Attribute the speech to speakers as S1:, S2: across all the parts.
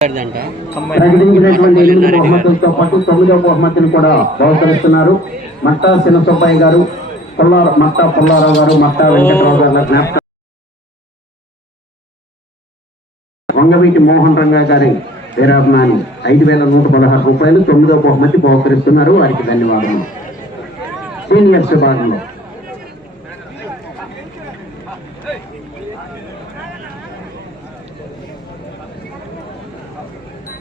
S1: ప్రకటించినటువంటి ఎనిమిది బహుమతులతో పాటు తొమ్మిదవ బహుమతిని కూడా బహుకరిస్తున్నారు మట్టా శినసుబ్బయ్య గారు పుల్లార మట్టా పుల్లారావు గారు మట్టా వెంకటరావు గారు జ్ఞాపకం. వంగవీటి మోహన్ రంగా గారి వీరాభిమాని. ఐదు వేల నూట పదహారు రూపాయలు తొమ్మిదవ బహుమతి బహుకరిస్తున్నారు వారికి ధన్యవాదములు. సీనియర్స్ విభాగంలో.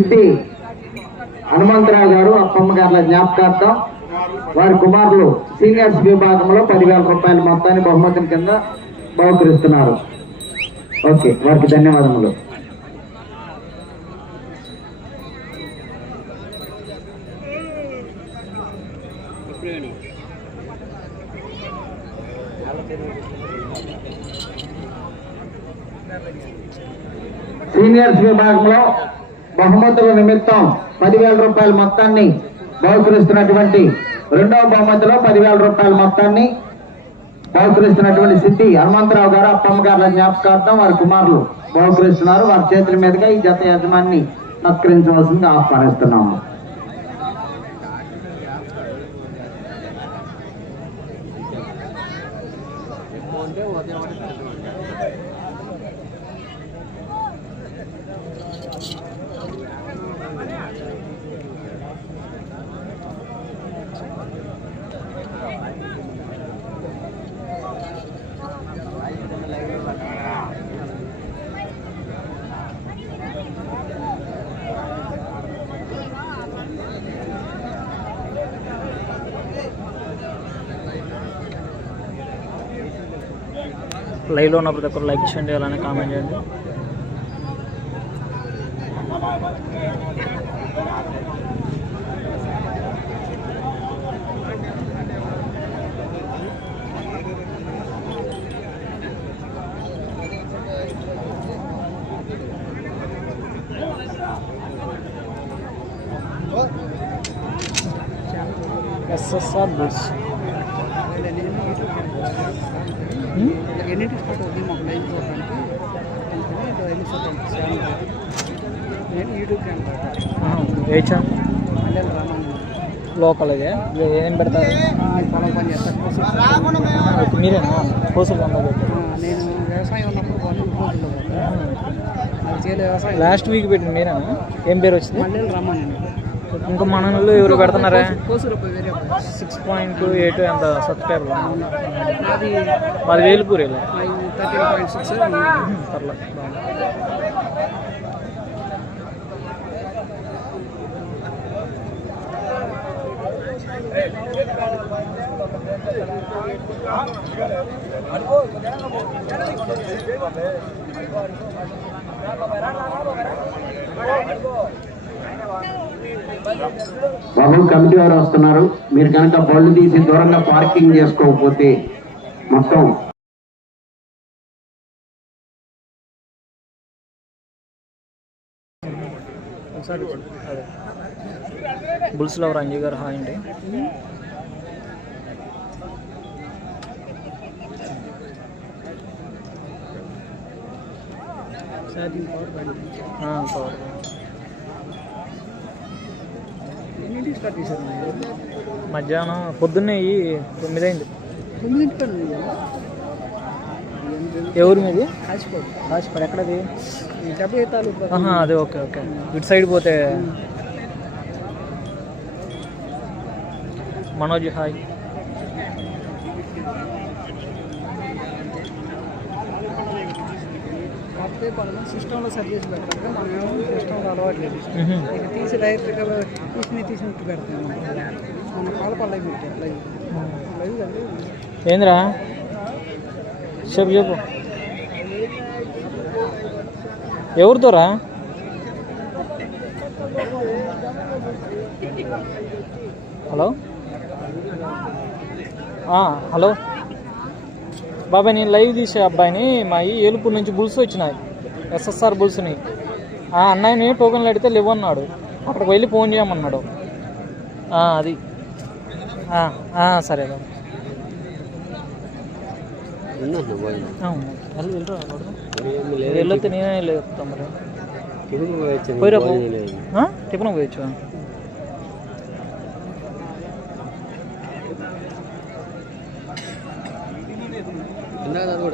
S1: ఇంటి హనుమంతరావు గారు అప్పమ్మ గారుల జ్ఞాపకార్థం వారి కుమారులు సీనియర్స్ విభాగంలో పదివేల రూపాయల మొత్తాన్ని బహుమతుల కింద బహుకరిస్తున్నారు. ఓకే వారికి ధన్యవాదములు. సీనియర్స్ విభాగంలో బహుమతుల నిమిత్తం పదివేల రూపాయల మొత్తాన్ని బహుకరిస్తున్నటువంటి రెండవ బహుమతిలో పదివేల రూపాయల మొత్తాన్ని బహుకరిస్తున్నటువంటి సిద్ధి హనుమంతరావు గారు అప్పమ్మ గారుల జ్ఞాపకార్థం వారి కుమారులు బహుకరిస్తున్నారు. వారి చేతుల మీదుగా ఈ జత యజమాన్ని సత్కరించవలసిందిగా ఆహ్వానిస్తున్నాము.
S2: లైవ్లో ఉన్న ప్రతి ఒక్కరు లైక్ చేయండి అలానే కామెంట్ చేయండి. ఎస్ఎస్ఆర్ బుల్స్
S3: ఎన్నింటి అవుతుంది మాకు లైవ్ నేను యూట్యూబ్ ఛానల్
S2: ఏ లోకల్ ఇదే ఏం పెడతారు?
S3: పొలం పని
S2: మీరేనా? కోసులు పెట్టారు
S3: నేను వ్యవసాయం ఉన్నప్పుడు వ్యవసాయం
S2: లాస్ట్ వీక్ పెట్టింది మీరేనా? ఏం పేరు వచ్చింది? ఇంకా మన వాళ్ళు ఎవరు పెడుతున్నారా?
S3: వేరే.
S2: సిక్స్ పాయింట్ ఎయిట్ ఎంత సబ్స్క్రైబర్
S3: నాది
S2: మాది వేలుపూర్ ఇలా
S3: థర్టీన్ పాయింట్ సిక్స్
S2: పర్లేదు
S1: బాబు కమిటీ వారు వస్తున్నారు. మీరు కనుక బళ్ళు తీసి దూరంగా పార్కింగ్ చేసుకోకపోతే మొత్తం
S2: ఒకసారి అదే బుల్స్ లవర్ అంజీ గారు హాయ్ అండి.
S3: పవర్ పడి
S2: ఆ, పవర్.
S3: ఎన్నింటికి స్టార్ట్ చేశారు?
S2: మధ్యాహ్నం పొద్దున్నే తొమ్మిది అయింది
S3: తొమ్మిదింటి పని ఉంది కదా?
S2: ఎవరు మీది?
S3: కాసిపోదు
S2: రాసిపడి ఎక్కడది?
S3: డెబ్బై తాలూకు
S2: అదే ఓకే ఓకే. ఇటు సైడ్ పోతే మనోజ్ హాయ్
S3: కొంతమంది సిస్టంలో సరి చేసి పెడతారు కదా, మనం ఏమో సిస్టంలో అలవాట్లేదు. ఇక తీసి డైరెక్ట్గా తీసి తీసినట్టు పెడతాం మన. పాల లైవ్ పెట్టారు లైవ్. లైవ్ కదా.
S2: ఏందిరా? చెప్పు చెప్పు. ఎవరితోరా? హలో? హలో? బాబాయ్ నేను లైవ్ తీసే అబ్బాయిని మా ఈ ఏలుపూర్ నుంచి బుల్స్ వచ్చినాయి. ఎస్ఎస్ఆర్ బుల్స్ని. ఆ అన్నయ్యని టోకెన్లు అడిగితే లేవన్నాడు. అక్కడికి వెళ్ళి ఫోన్ చేయమన్నాడు. అది. సరే వెళ్ళొస్తే నేనే లేపుతా మరి? టిఫిన్ పోయొచ్చు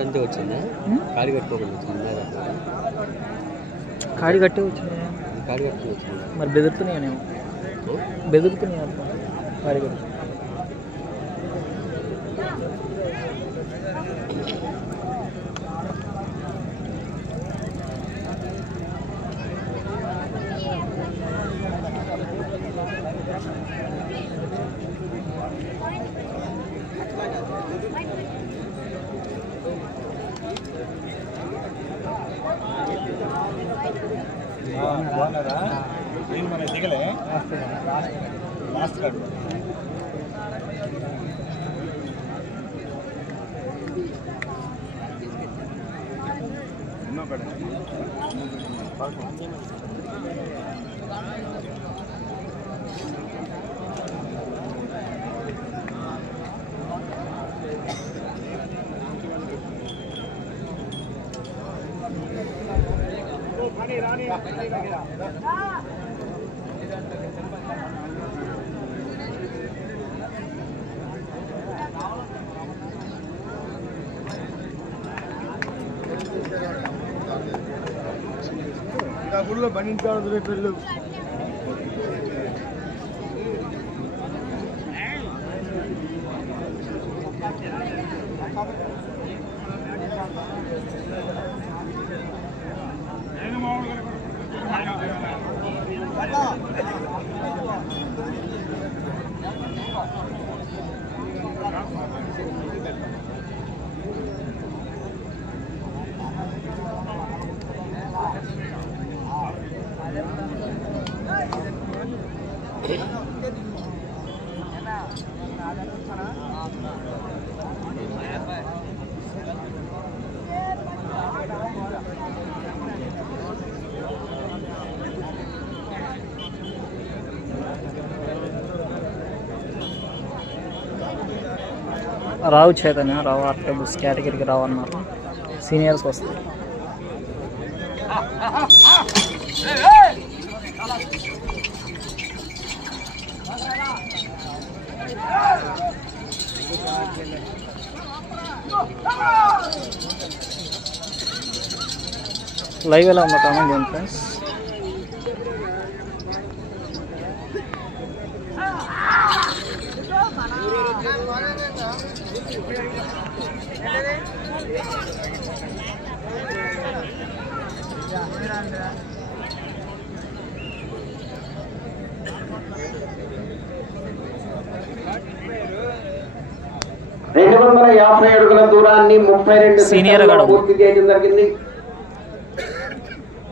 S4: అంతే వచ్చిందా? కాడి కట్టుకోకుండా వచ్చింది?
S2: కాడి కట్టే వచ్చింది
S4: కాడి కట్టుకుని వచ్చింది
S2: మరి బెదురుతున్నాయేమో బెదురుతున్నాయి అబ్బా కాడి కట్టి రావు చైతన్య రావు ఆర్టేబుల్స్ కేటగిరీకి రావు అన్నారు. సీనియర్స్ వస్తారు లైవ్ ఎలా ఉందో కామెంట్ ఫ్రెండ్స్
S1: వందల యాభై అడుగుల దూరాన్ని ముప్పై రెండు
S2: సీనియర్.
S1: పూర్తి చేయడం జరిగింది.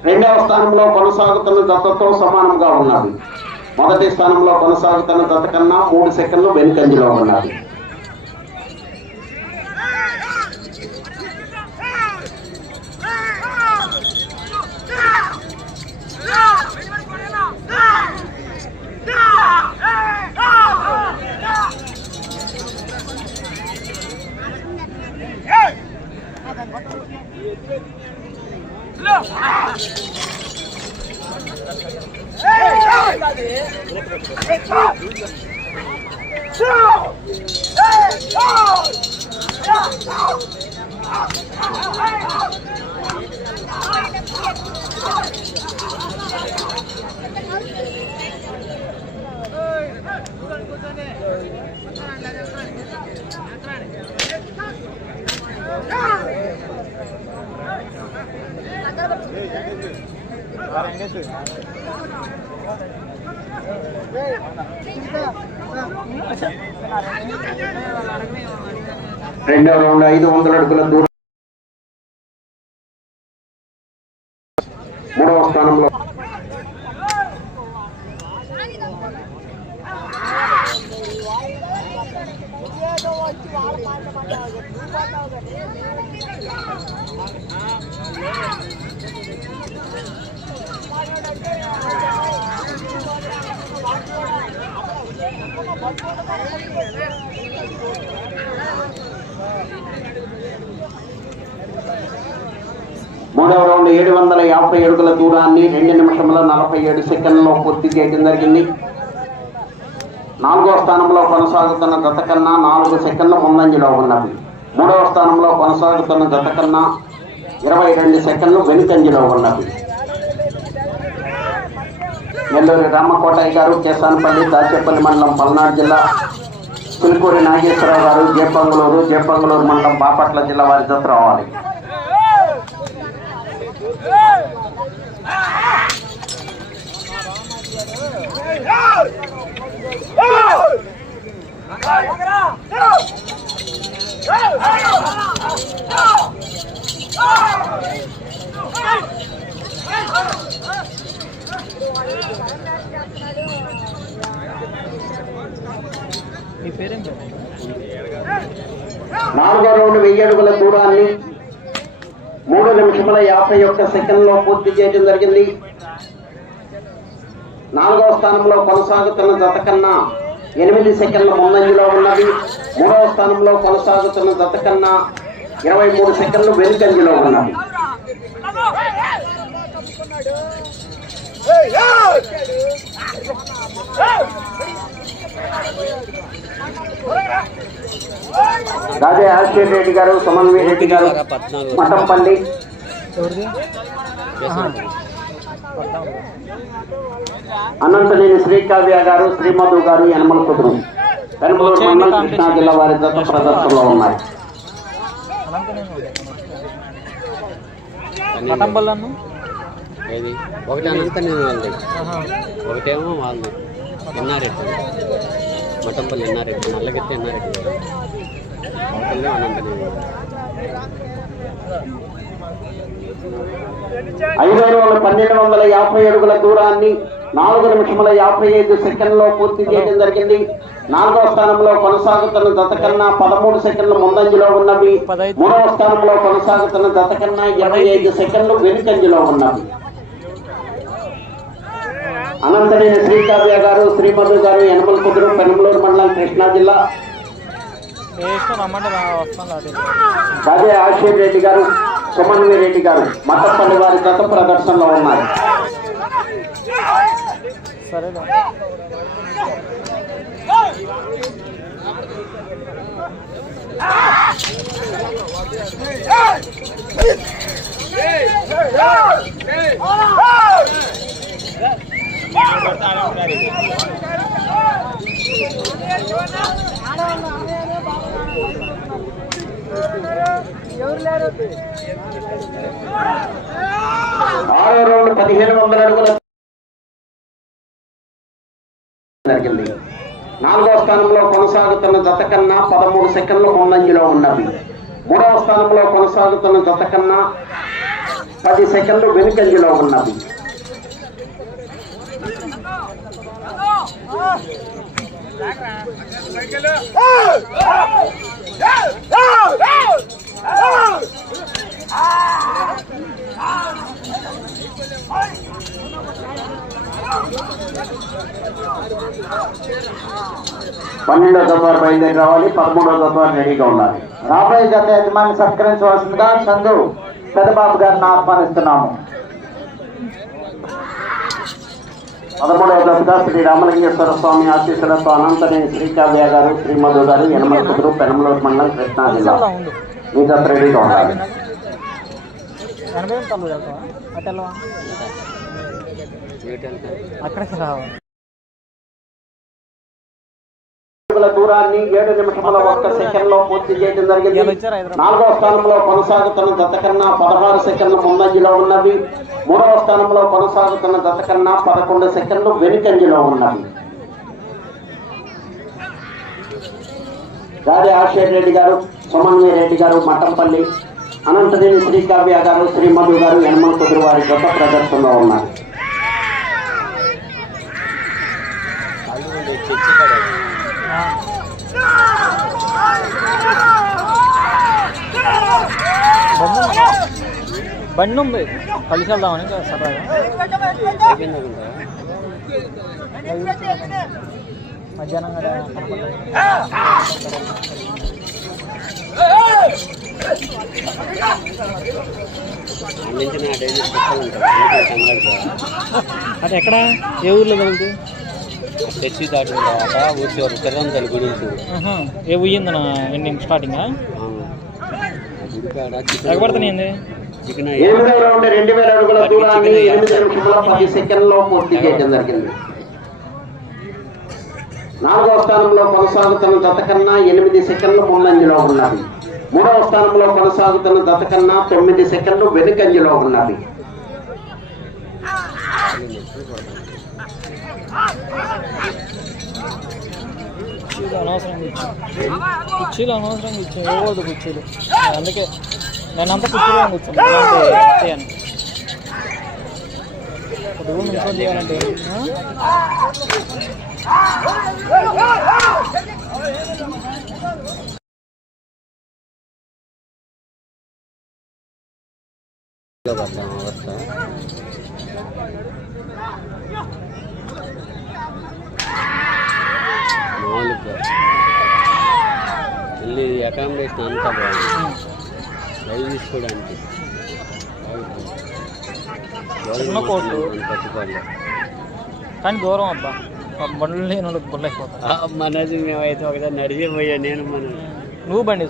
S1: రెండవ స్థానంలో కొనసాగుతున్న జతతో సమానంగా ఉన్నది. మొదటి స్థానంలో కొనసాగుతున్న జత కన్నా మూడు సెకండ్లు వెనుకంజలో ఉన్నది. Hey! రెండవ రౌండ్ ఐదు వందల అడుగుల దూరం మూడవ స్థానంలో మూడవ రౌండ్ ఏడు వందల యాభై అడుగుల దూరాన్ని రెండు నిమిషముల నలభై ఏడు సెకండ్లో పూర్తి చేయడం జరిగింది. నాలుగవ స్థానంలో కొనసాగుతున్న గత కన్నా నాలుగు సెకండ్ల ముందంజలో ఉన్నది. మూడవ స్థానంలో కొనసాగుతున్న గత కన్నా ఇరవై రెండు సెకండ్లు వెనుకంజలో ఉన్నది. నెల్లూరి రామకోటయ్య గారు కేసానపల్లి దాచేపల్లి మండలం పల్నాడు జిల్లా పులికూరి నాగేశ్వరరావు గారు జేపంగులూరు జేపంగులూరు మండలం బాపట్ల జిల్లా వారి జత రావాలి
S2: మీ పేరేం పేరు
S1: నాలుగో రౌండ్ వెయ్యి అడుగుల దూరాన్ని మూడు నిమిషముల యాభై ఒక్క సెకండ్లో పూర్తి చేయడం జరిగింది. నాలుగవ స్థానంలో కొనసాగుతున్న జత కన్నా ఎనిమిది సెకండ్ల ముందంజలో ఉన్నది. మూడవ స్థానంలో కొనసాగుతున్న జత కన్నా ఇరవై మూడు సెకండ్లు వెనుకంజలో ఉన్నది. రాజే ఆశ్చర్య రెడ్డి గారు సమన్వయ రెడ్డి గారు మఠంపల్లి. అనంతనేని శ్రీకావ్య గారు శ్రీమధు గారు యనమల కుదురు పెనుమలూరు మండలం కృష్ణా జిల్లా వారి జత ప్రదర్శనలో ఉన్నాయి.
S4: ఒకటి అనంత నేను వాళ్ళది ఒకటేమో వాళ్ళది. ఎన్నారెడ్డి మఠంపల్లి ఎన్నారెడ్డి నల్లగెత్తి ఎన్నారెడ్డి ఒకటి అనంత నేను
S1: ఐదు వందల పన్నెండు వందల యాభై అడుగుల దూరాన్ని నాలుగు నిమిషముల యాభై ఐదు సెకండ్లో పూర్తి చేయడం జరిగింది. నాలుగవ స్థానంలో కొనసాగుతున్న జత కన్నా పదమూడు సెకండ్లు ముందంజలో ఉన్నవి. మూడవ స్థానంలో కొనసాగుతున్న జత కన్నా ఇరవై ఐదు సెకండ్లు వెనుకంజలో ఉన్నవి. అనంతనేని శ్రీకావ్య గారు శ్రీమధు గారు యనమల కుదురు పెనుమలూరు మండలం కృష్ణా జిల్లా. రాజే ఆశీర్ రెడ్డి గారు సుమన్వి రెడ్డి గారు మట్టపల్లి వారి గత ప్రదర్శనలో ఉన్నారు.
S2: సరేలే.
S1: ఆరో రౌండ్ పదిహేను వందల అడుగుల జరిగింది. నాలుగవ స్థానంలో కొనసాగుతున్న జత కన్నా పదమూడు సెకండ్లు ముందంజలో ఉన్నవి మూడవ స్థానంలో కొనసాగుతున్న జత కన్నా పది సెకండ్లు వెనుకంజలో ఉన్నవి పన్నెండో జత బయలుదేరి రావాలి పదమూడో జత రెడీగా ఉండాలి. రాబోయే జత యజమాని సత్కరించవలసిందిగా చందు పెద్దబాబు గారిని ఆహ్వానిస్తున్నాము. పదమూడవ దశగా శ్రీ రామలింగేశ్వర స్వామి ఆశీస్సులతో అనంతనేని శ్రీకావ్య గారు శ్రీమధు గారు యనమల కుదురు పెనమలూరు మండలం కృష్ణా జిల్లా. మీ జత రెడీగా ఉండాలి.
S2: అక్కడికి
S1: అడుగుల దూరాన్ని ఏడు నిమిషముల ఒక్క సెకండ్లో పూర్తి చేయడం జరిగింది. నాలుగవ స్థానంలో కొనసాగుతున్న జత కన్నా పదహారు సెకండ్లు ముందంజలో ఉన్నవి. మూడవ స్థానంలో కొనసాగుతున్న జత కన్నా పదకొండు సెకండ్లు వెనుకంజలో ఉన్నవి. గాది ఆశేర్ రెడ్డి గారు సమన్వయ రెడ్డి గారు మఠంపల్లి అనంతదేవి శ్రీకావ్య గారు శ్రీమధు గారు యనమల కుదురు వారి గొప్ప ప్రదర్శనలో ఉన్నారు
S4: చర్చి కాడ
S2: బండి ఉంది. కలిసి వెళ్దామని సరదాగా మధ్యాహ్నం కూడా ఎక్కడ ఏ ఊర్లో తగులుతుంది
S4: చర్చి దాటిన తర్వాత
S2: ఆహా. ఏ ఉయ్యిందన ఎండింగ్ స్టార్టింగా?
S4: గుడికాడ
S2: ఎగబడుతున్నాయింది
S4: చికెన్.
S1: ఎనిమిదవ రౌండ్ రెండు వేల అడుగుల దూరాన్ని ఎనిమిది నిమిషముల పది సెకండ్లో పూర్తి చేయడం జరిగింది. నాలుగవ స్థానంలో కొనసాగుతున్న జత కన్నా ఎనిమిది సెకండ్లు ముందంజలో ఉన్నవి మూడవ స్థానంలో కొనసాగుతున్న జత కన్నా తొమ్మిది సెకండ్లు వెనుకంజలో ఉన్నవి
S2: కుర్చీలు అనవసరంగా ఇచ్చాను కుర్చీలు అనవసరంగా ఇచ్చాను ఇవ్వకూడదు కుర్చీలు? అందుకే నేనంతా కుర్చీలో కూర్చున్నాను లేదంటే వస్తాయని చేయాలంటే
S4: అవస్థ మామూలుగా వెళ్ళి అకామిడేషన్ అంతా బాగుంది. లైవ్ తీసుకోవడానికి
S2: చిన్న కోట్లు.
S4: పట్టుకోవాలి
S2: కానీ దూరం అబ్బా. బండ్లు లేని వాళ్ళకి బుర్ర అయిపోతా
S4: మనది మేమైతే ఒకసారి నడిచిపోయా నేను మన
S2: నువ్వు బండి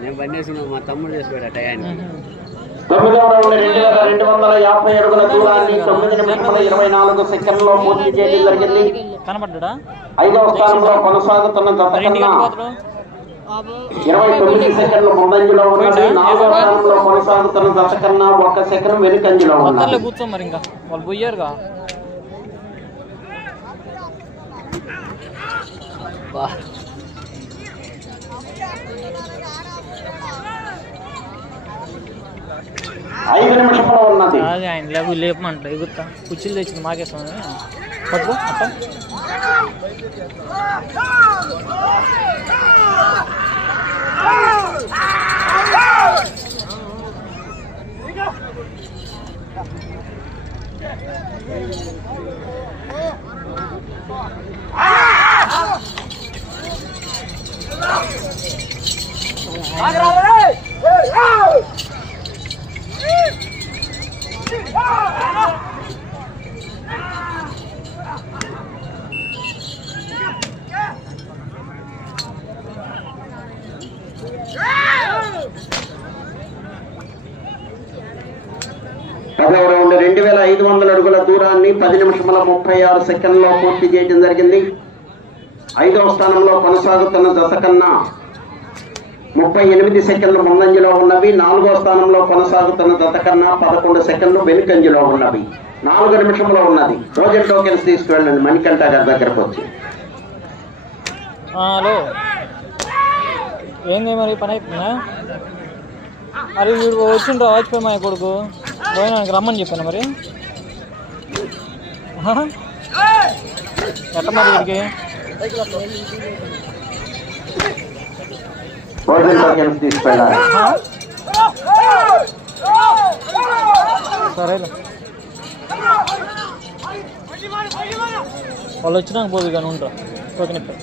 S4: నేను బండి మా తమ్ముడు చేసుకోడా
S1: తొమ్మిదవ రౌండ్ రెండు వేల రెండు వందల యాభై అడుగుల దూరాన్ని తొమ్మిది నిమిషముల ఇరవై నాలుగు సెకండ్లో పూర్తి చేయడం జరిగింది.
S2: కనపడ్డా
S1: ఐదవ స్థానంలో కొనసాగుతున్న ఇరవై తొమ్మిది సెకండ్లు ముందంజలో ఉన్నది నాలుగవ స్థానంలో కొనసాగుతున్న జత కన్నా ఒక్క సెకండ్ వెనుకంజలో
S2: మొత్తంలో
S1: ఉన్నది
S2: కూర్చో మరి ఇంకా. వాళ్ళు పోయారుగా
S4: బా.
S1: ఐదు నిమిషంలో ఉన్నది.
S2: అదే ఆయన లేవు లేపమంట ఎగురుతా కుర్చీలు తెచ్చింది మాకేస్తామని
S1: 가지고 아빠 아! దూరాన్ని పది నిమిషముల ముప్పై ఆరు సెకండ్లో పూర్తి చేయడం జరిగింది. ఐదవ స్థానంలో కొనసాగుతున్న జత కన్నా ముప్పై ఎనిమిది సెకండ్లు ముందంజలో ఉన్నవి. నాలుగో స్థానంలో కొనసాగుతున్న జత కన్నా పదకొండు సెకండ్లు వెనుకంజలో ఉన్నవి. నాలుగు నిమిషంలో ఉన్నది. రోజన్ టోకెన్స్ తీసుకువెళ్ళండి. మణికంఠ గారి దగ్గరకు వచ్చి.
S2: హలో. ఏంది మరి పని అయిపోయినా మరి వీడు వచ్చిండ్రా వాజ్పేయి మా కొడుకు. పోయినానికి రమ్మని చెప్పాను మరి? ఎట్ట మరి వీడికి?
S1: తీసుకెళ్ళాలి?
S2: సరేలే. వాళ్ళు వచ్చినాక పోదు కానీ ఉంటా టోకెన్ ఇప్పి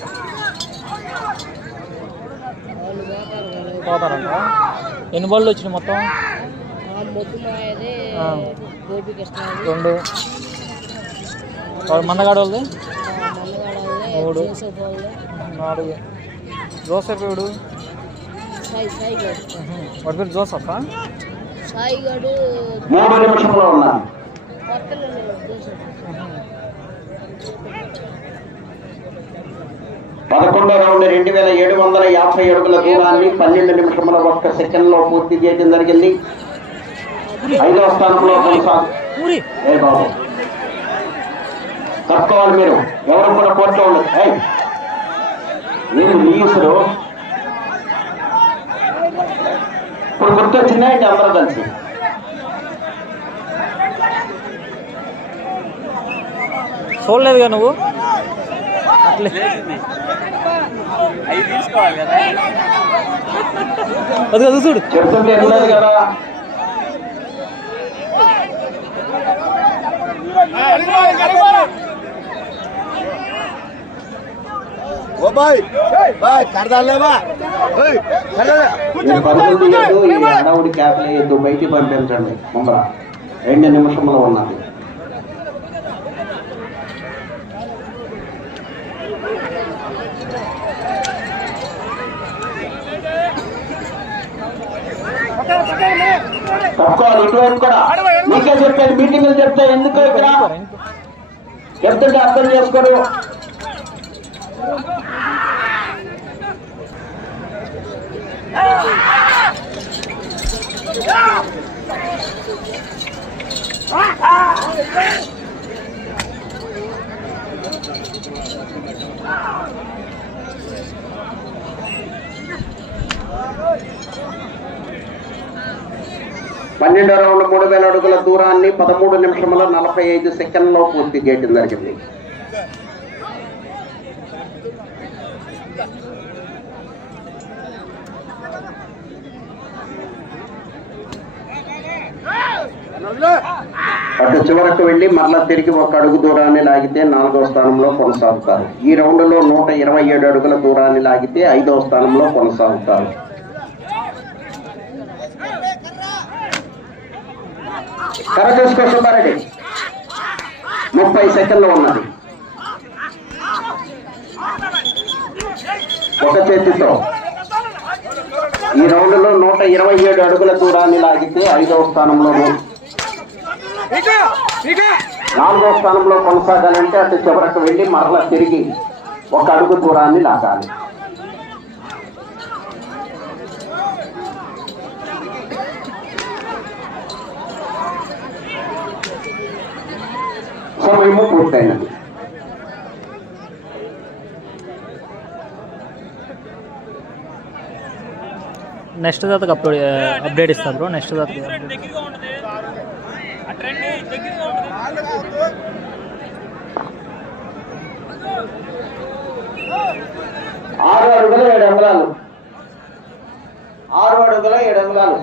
S2: పోతారంట. ఎన్ని బళ్ళు వచ్చినాయి మొత్తం? రెండు. వాళ్ళది మూడు. నాలుగు. జోసెఫ్ ఎవడు. వాడి పేరు జోసఫా?
S1: పదకొండో రౌండ్ రెండు వేల ఏడు వందల యాభై అడుగుల దూరాన్ని పన్నెండు నిమిషముల ఒక్క సెకండ్లో పూర్తి చేయడం జరిగింది. ఐదవ స్థానంలో కొనసాగు ఏ బాబు? తప్పుకోవాలి మీరు. ఎవరు కూడా కోర్టులో ఉండదు ఏయ్, మీరు లీసులు ఇప్పుడు గుర్తొచ్చిందండి అందరూ కలిసి?
S2: చూడలేదుగా నువ్వు? అట్లే. అది అది చూడు.
S1: చెప్తుంటే కదా? ఈ పరుగులు తీయద్దు ఈ హడావుడి క్యాప్లు వేయద్దు బయటికి పంపించండి? ముందర. రెండు నిమిషంలో ఉన్నది. తప్పుకోవాలి ఇటువైపు కూడా మీకే చెప్పేది మీటింగ్లు చెప్తే ఎందుకు ఇక్కడ? చెప్తుంటే అర్థం చేసుకోరు. పన్నెండు రౌండ్ మూడు వేల అడుగుల దూరాన్ని పదమూడు నిమిషముల నలభై ఐదు సెకండ్లో పూర్తి చేయడం జరిగింది. అటు చివరకు వెళ్ళి మరలా తిరిగి ఒక అడుగు దూరాన్ని లాగితే నాలుగో స్థానంలో కొనసాగుతారు. ఈ రౌండ్లో నూట ఇరవై ఏడు అడుగుల దూరాన్ని లాగితే ఐదవ స్థానంలో కొనసాగుతారు. కర చూసుకో సుబ్బారెడ్డి ముప్పై సెకండ్లు ఉన్నది. ఒక చేతితో. ఈ రౌండ్లో నూట ఇరవై ఏడు అడుగుల దూరాన్ని లాగితే ఐదవ స్థానంలో నాలుగో స్థానంలో కొనసాగాలంటే అటు చివరకు వెళ్ళి మరలా తిరిగి ఒక అడుగు దూరాన్ని లాగాలి. సమయము పూర్తయినది.
S2: నెక్స్ట్ దాతకు అప్లోడ్ అప్డేట్ ఇస్తా బ్రో నెక్స్ట్ దాతకు
S1: ఆరు అడుగుల ఏడు అంగుళాలు. ఆరు అడుగుల ఏడు అంగుళాలు.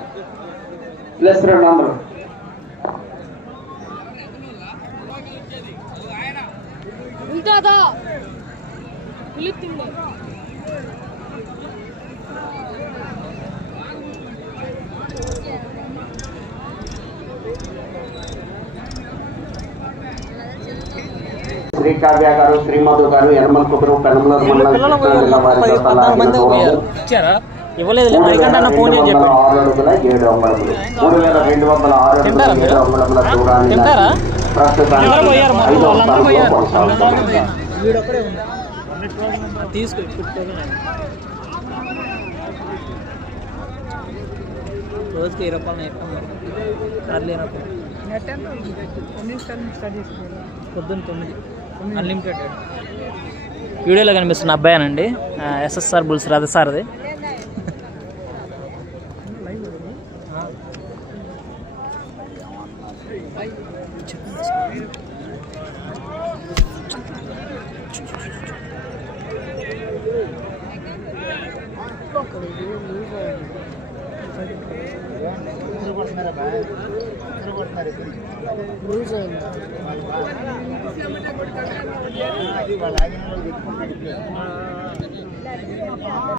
S1: ప్లస్ రెండు వందలు
S5: ఉంటుందా?
S1: శ్రీ కావ్య గారు శ్రీమధు గారు యనమల కుబరు పెనమలూరు మండలం
S2: పిల్లలు
S1: కృష్ణా జిల్లా వారి
S2: పది
S1: జత
S2: పద్నాలుగు మంది
S1: లాగిన
S2: పోయారు
S1: దూరం
S2: ఇచ్చారా ఇవ్వలేదు
S1: మూడు
S2: మరికంటే
S1: వేల
S2: అన్న ఫోన్ చేసి చెప్పండి.
S1: మూడు వేల రెండు వందల ఆరు ఏడు? అంగుళముల దూరాన్ని ప్రస్తుతానికి
S2: తీసుకో రోజుకి ఇరవై రూపాయలు కార్లు ఇరవై రూపాయలు పొద్దున్న తొమ్మిది. అన్లిమిటెడ్ వీడియోలో కనిపిస్తున్న అబ్బాయేనండి. SSR bulls రథసారది